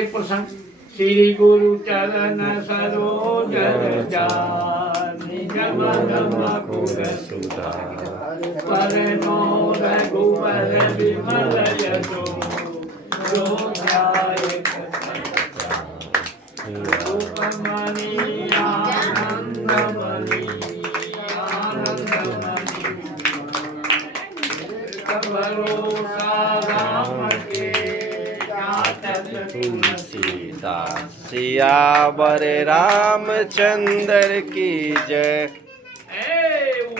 एक प्रसंग श्री गुरु चरण सरोज रज निज मद मकुर सुधार वरनो रघुवर विमल यशो रूपमणि आनंदमणि आनंदमणि भरोसा राम के तुलसीदास सियावर रामचंद्र की जय।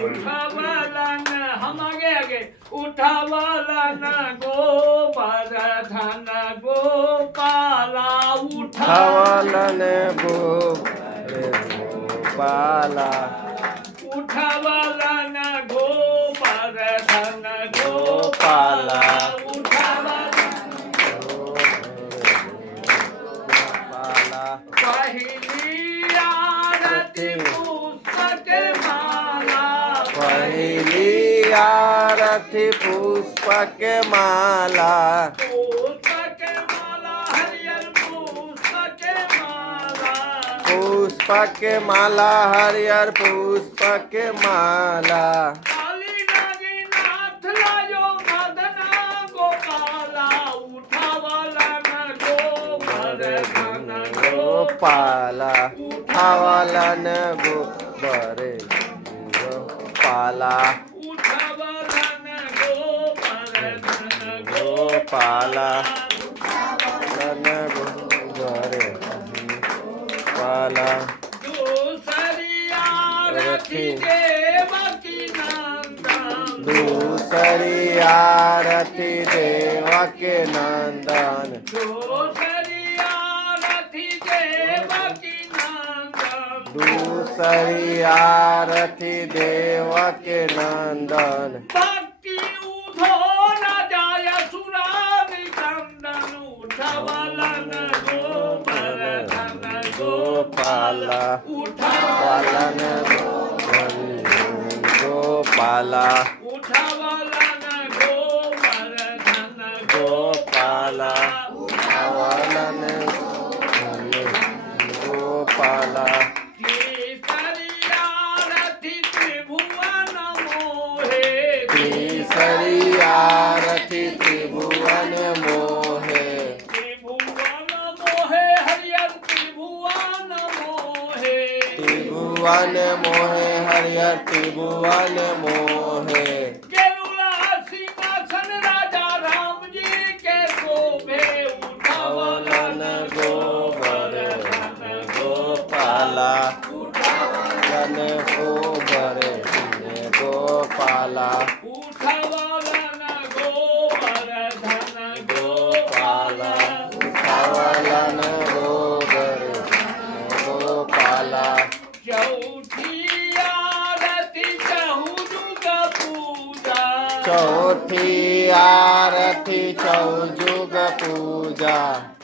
उठावलन हम आगे उठावलन गोवर्धन गोपाला उठावलन गोपाला उठावलन गोवर्धन गोपाला पहली आरती पुष्पक माला पुष्पक माला हरियर पुष्पक माला गोपाला उठावलन गोबरे गोपाला गोपाला लन गोबरे गोपाला दूसरी आरती देवकी नंदन दूसरी आरती देवकी नंदन भक्ति उधो न जाय सुरादि कंदन उठवलन गोवर्धन गोपाला उठवलन गोपाला उठवलन गोवर्धन गोपाला उठावलन गोपाला तीसरी आरती त्रिभुवन मोहे त्रिभुवन मोहे हरियर त्रिभुवन मोहे त्रिभुवन मोहे हरियर त्रिभुवन मोहे गेरुला सिंहासन राजा राम जी के शोभे उठावलन गोवर्धन गोपाला उठावलन गोवर्धन गोपाला उठावलन गोवर्धन गोपाला उठावलन गोवर्धन गोपाला चौथी आरती चहुजुग पूजा चौथी आरती चौजुग पूजा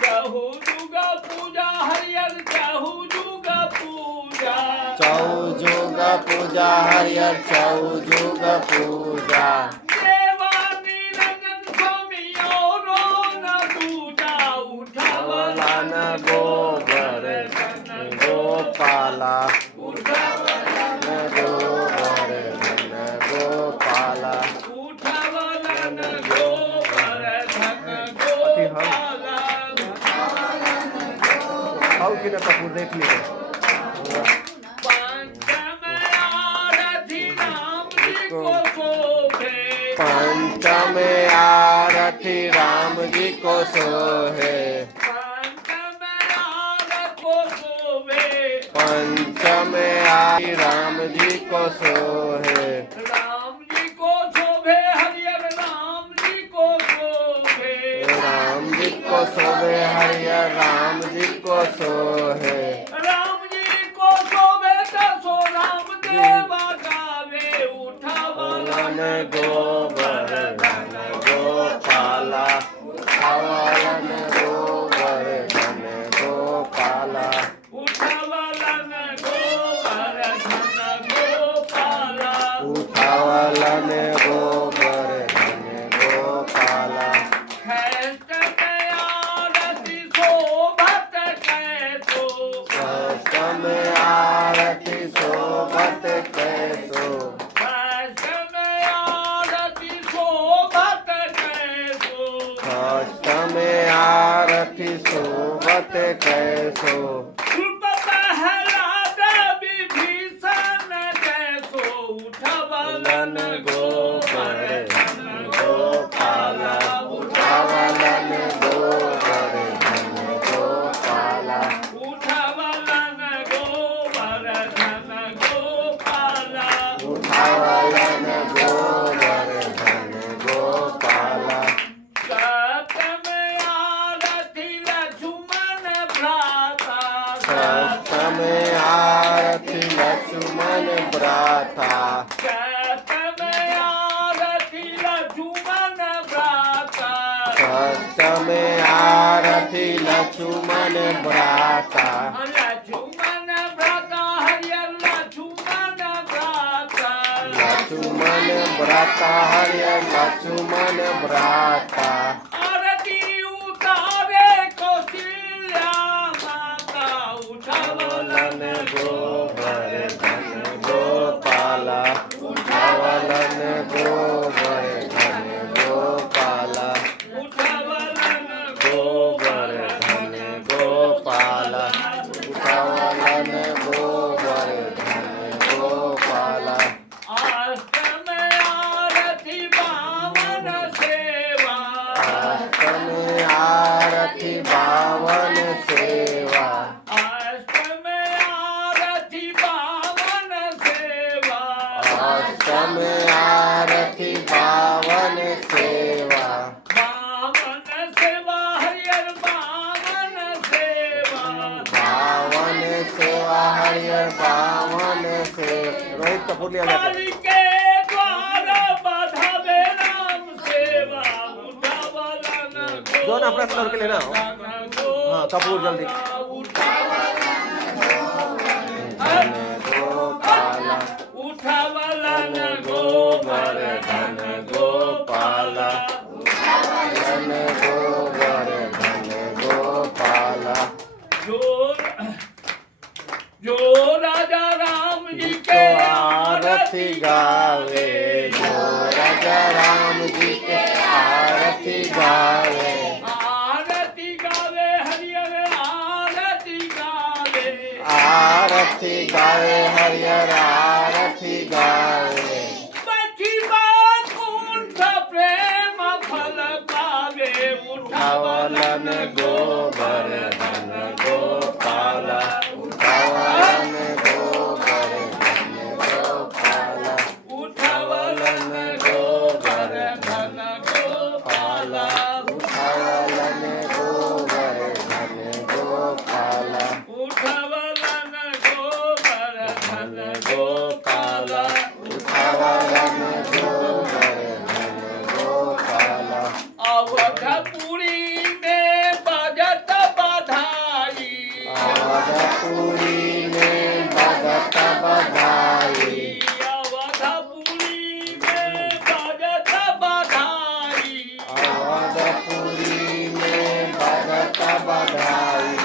चहुजुग पूजा हरियर चहुजुग पूजा चौजुग पूजा हरियर चौजुग पूजा देवा निरंजन स्वामी और न दूजा उठावलन उठावलन गोवर्धन गोपाला उठावलन गोवर्धन गोपाला उठावलन गोवर्धन गोपाला आओ कि ना कपूर देख लीजिए पंचम आरती राम जी को शोभे पंचम आरती राम जी को सोहे पंचम आरती को शोभे पंचम आरती राम जी को सोहे राम जी को शोभे हरियर राम जी को शोभे राम जी को सोहे हरियर राम जी को सोहे राम जी को शोभे दसो राम देवा गावे उठावलन गोवर्धन गोपाला उठावलन गोवर्धन गोपाला उठावलन गोवर्धन गोपाला उठावलन गोवर्धन गोपाला खेत में आरती शोभे बात कैसो रूप प्रहलाद विभीषण जैसो उठवलन गोवर्धन गोपाला उठावलन गोवर्धन गोपाला उठवलन गोवर्धन गोपाला उठावलन गोवर्धन गोपाला सप्तम आरती लक्ष्मण भ्राता सप्तम आरती लक्ष्मण भ्राता सप्तम आरती लक्ष्मण भ्राता लक्ष्मण भ्राता हरियर लक्ष्मण भ्राता लक्ष्मण भ्राता हरियर लक्ष्मण भ्राता आरती उतारे कौशल्या माता उठावलन गोवर्धन गोपाला उठावलन गोवर्धन गोपाला उठावलन गोवर्धन गोपाला उठावलन गोवर्धन गोपाला अष्टम आरती बावन सेवा अष्टम आरती बावन सेवा अष्टम आरती बावन सेवा अष्टम आरती बावन सेवा बावन सेवा हरियर बावन सेवा बावन सेवा हरियर बावन से रोहित कपूर लिया जाता है। काली के द्वार बधावे राम सेवा उठावलन जो ना अपना स्तर के लेना हो। हाँ, कपूर जल्दी। धन गोपाला उठावलन गोवर्धन गोपाला धन गोवर्धन गोपाला जो राजा राम जी तो के आरती गावे जो राजा राम जी के आरती गावे आरती गावे हरियर आरती गावे आरती गावे हरियर आरती गावे बैठी कुंठ प्रेम फल पावे उठावलन गोवर्धन गोपाला उठावलन गोवर्धन गोपाला उठावलन गोवर्धन गोपाला उठावलन गोवर्धन गोपाला उठावलन गोवर्धन गोपाला उठावलन गोवर्धन गोपाला अवधपुरी में बजत बधाई अवधपुरी में भगत बधाई अवधपुरी में बजत बधाई अवधपुरी में भगत बधाई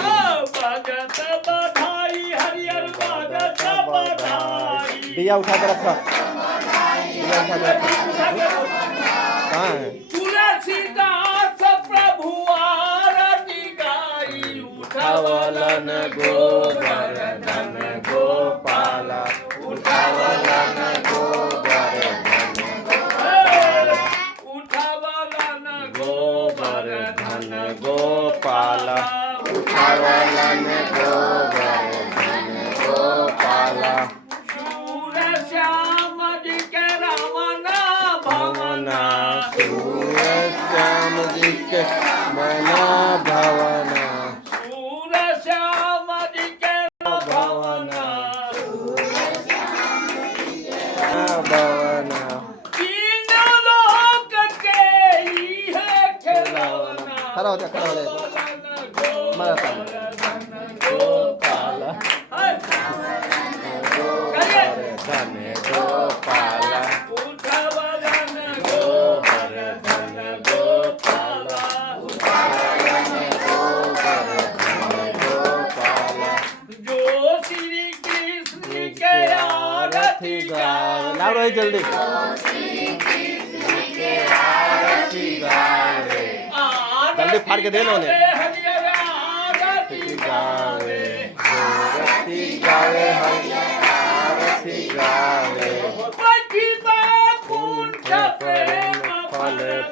बजत बधाई हरियर बजत बधाई दिया उठा के रखा दिया उठा के रखा कहाँ है तुलसीदास प्रभु आरती गाई उठावलन गोवर्धन गोपाला उठावलन गोवर्धन उठावलन गोवर्धन गोपाला उठावलन गोवर्धन गोपाला शूर श्याम जी के रमना भवना सूर श्याम जी के मना भवना शूर श्याम जी के भवना भवना तीन लोक के ही है खिलौना खड़ा हो जा खड़ा हो जा मारा गोपाला गोवर्धन गोपाला उठावलन गोवर्धन गोपाला गोपाला जो श्री कृष्ण के आरती गावे लाओ रोहित जल्दी आरती गावे जल्दी फाड़ के दे लो उन्हें। हरियर आरती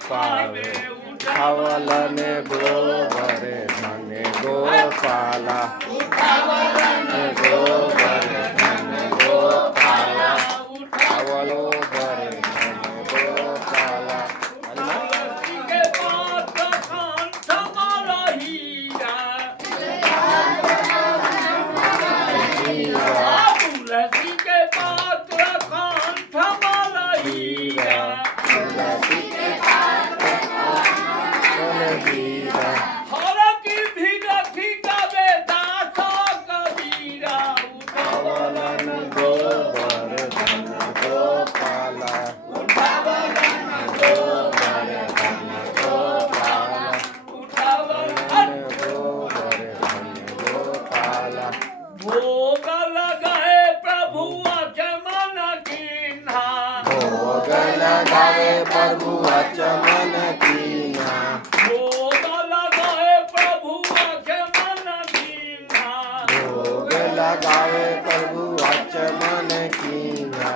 પાવે ઉઠાવલન ગોબર ધન ગોપાલા ઉઠાવલન ગોબર ધન ગોપાલા ઉઠાવલો ભરે ધન ગોપાલા तुलसी के पात्र कंठ माला हीरा तुलसी के पात्र कंठ माला हीरा हर की भीरथी गावे दास कबीरा ઉઠાવલન ગોબર ધન ગોપાલા उठावलन ગોબર ધન ગોપાલા उठावलन ગોબર ધન ગોપાલા भोग लगाए प्रभु अचमन कीन्हा ભોગ લગાવે પ્રભુ અચમન કીના भोग लगाए प्रभु अचमन कीन्हा ભોગ લગાવે પ્રભુ અચમન કીના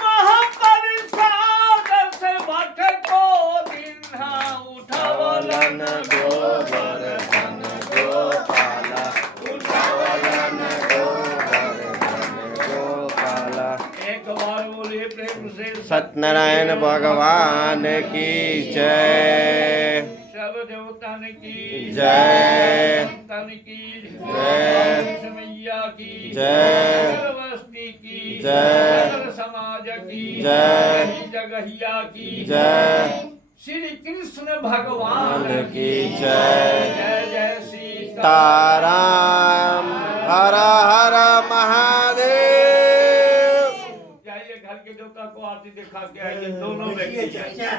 महापरिषद से भट को दिन्हा उठावलन ઉઠાવલન ગોબર ધન ગોપાલા ઉઠાવલન ગોબર ધન ગોપાલા एक बार बोले प्रेम से सत्यनारायण भगवान की जय सर्व देवता ने की जय संतान की जय मैया की जय सर्वस्ती की जय सर्व समाज की जय जगहिया की जय श्री कृष्ण भगवान भगवान की जय जय जय श्री ताराम हर हर महादेव जाइए घर के देवता को आरती दिखा के आइए दोनों व्यक्ति जाइए।